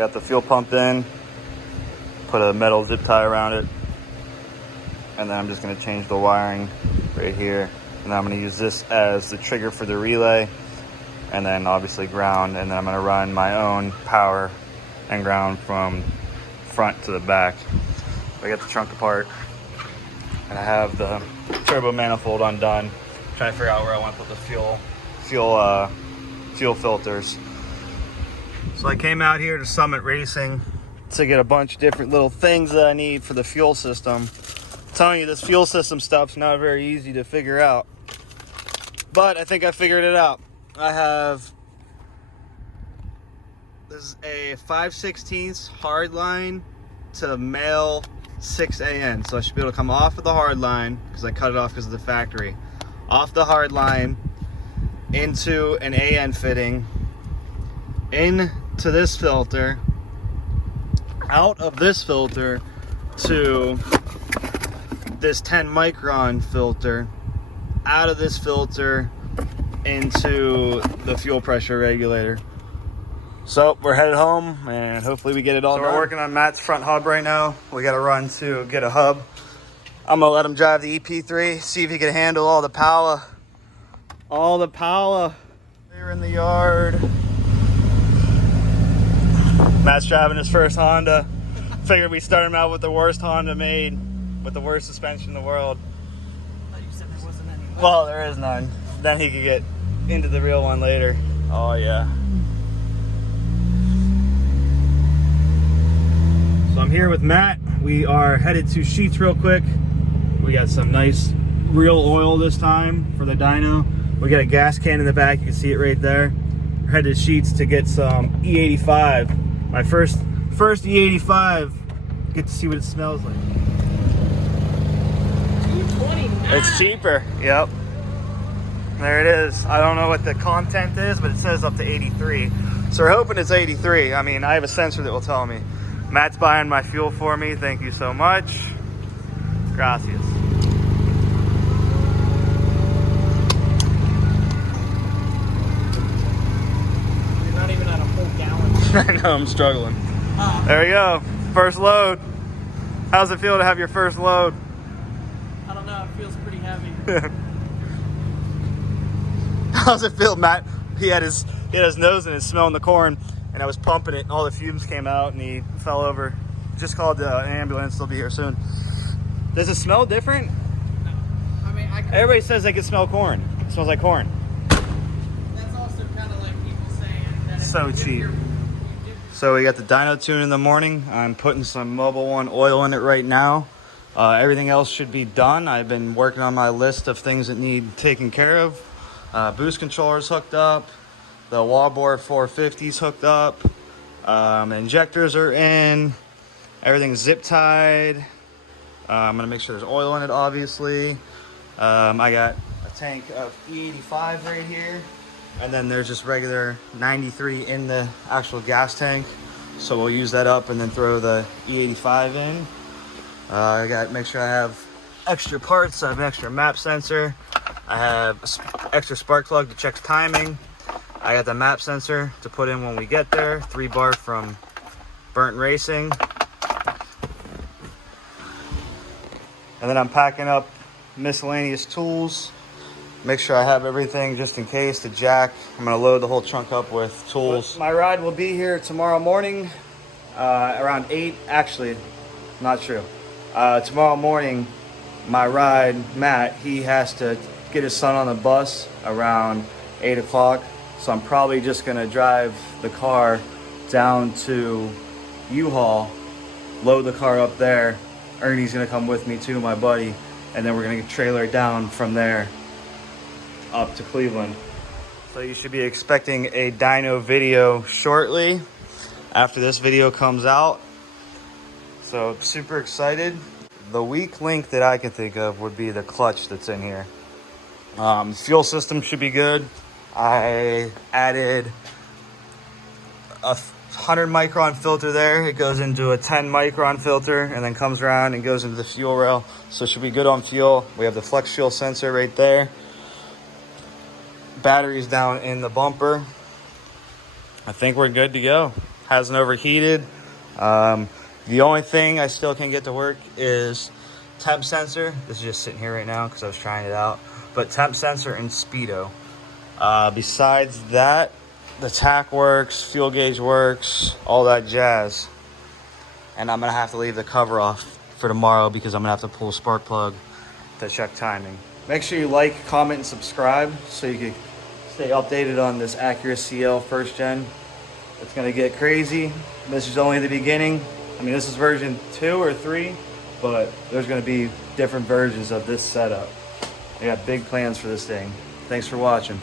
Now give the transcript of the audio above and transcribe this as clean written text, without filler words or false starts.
got the fuel pump in, put a metal zip tie around it, and then I'm just going to change the wiring right here. And then I'm going to use this as the trigger for the relay, and then obviously ground, and then I'm going to run my own power and ground from front to the back. I got the trunk apart, and I have the turbo manifold undone. I'm trying to figure out where I want to put the fuel filters. So I came out here to Summit Racing to get a bunch of different little things that I need for the fuel system. I'm telling you, this fuel system stuff's not very easy to figure out, but I think I figured it out. I have, this is a 5/16 hard line to male 6AN, so I should be able to come off of the hard line, because I cut it off because of the factory, off the hard line into an AN fitting, into this filter, out of this filter to this 10 micron filter, out of this filter into the fuel pressure regulator. So we're headed home, and hopefully we get it all done. We're working on Matt's front hub right now. We got to run to get a hub. I'm gonna let him drive the EP3, see if he can handle all the power. All the power. They're in the yard. Matt's driving his first Honda. Figured we start him out with the worst Honda made, with the worst suspension in the world. I thought you said there wasn't any. Well, there is none. Then he could get into the real one later. Oh yeah. So I'm here with Matt. We are headed to Sheets real quick. We got some nice real oil this time for the dyno. We got a gas can in the back. You can see it right there. We're headed to Sheets to get some E85. My first E85. Get to see what it smells like. $229. It's cheaper. Yep. There it is. I don't know what the content is, but it says up to 83. So we're hoping it's 83. I mean, I have a sensor that will tell me. Matt's buying my fuel for me. Thank you so much. Gracias. You're not even at a full gallon. I know, I'm struggling. There we go. First load. How's it feel to have your first load? I don't know. It feels pretty heavy. How's it feel, Matt? He had his nose in it smelling the corn, and I was pumping it, and all the fumes came out, and he fell over. Just called an ambulance. They'll be here soon. Does it smell different? No. I mean, Everybody says they can smell corn. It smells like corn. That's also kind of like people saying that. So cheap. So we got the dyno tune in the morning. I'm putting some Mobil 1 oil in it right now. Everything else should be done. I've been working on my list of things that need taken care of. Boost controller's hooked up. The wallboard 450's hooked up. Injectors are in. Everything's zip tied. I'm gonna make sure there's oil in it, obviously. I got a tank of E85 right here. And then there's just regular 93 in the actual gas tank. So we'll use that up and then throw the E85 in. I got to make sure I have extra parts. I have an extra map sensor. I have an extra spark plug to check timing. I got the map sensor to put in when we get there. 3-bar from Burnt Racing. And then I'm packing up miscellaneous tools. Make sure I have everything just in case. The jack. I'm going to load the whole trunk up with tools. My ride will be here tomorrow morning around 8. Actually, not true. Tomorrow morning, my ride, Matt, he has to get his son on the bus around 8 o'clock. So I'm probably just going to drive the car down to U-Haul, load the car up there. Ernie's going to come with me too, my buddy. And then we're going to trailer it down from there up to Cleveland. So you should be expecting a dyno video shortly after this video comes out. So super excited. The weak link that I can think of would be the clutch that's in here. Fuel system should be good. I added a 100 micron filter there. It goes into a 10 micron filter and then comes around and goes into the fuel rail. So it should be good on fuel. We have the flex fuel sensor right there. Batteries down in the bumper. I think we're good to go. hasn't overheated. The only thing I still can't get to work is temp sensor. This is just sitting here right now because I was trying it out. But temp sensor and speedo. Besides that, the tach works, fuel gauge works, all that jazz. And I'm gonna have to leave the cover off for tomorrow because I'm gonna have to pull a spark plug to check timing. Make sure you like, comment, and subscribe so you can stay updated on this Acura CL first gen. It's gonna get crazy. This is only the beginning. I mean, this is version 2 or 3, but there's gonna be different versions of this setup. I got big plans for this thing. Thanks for watching.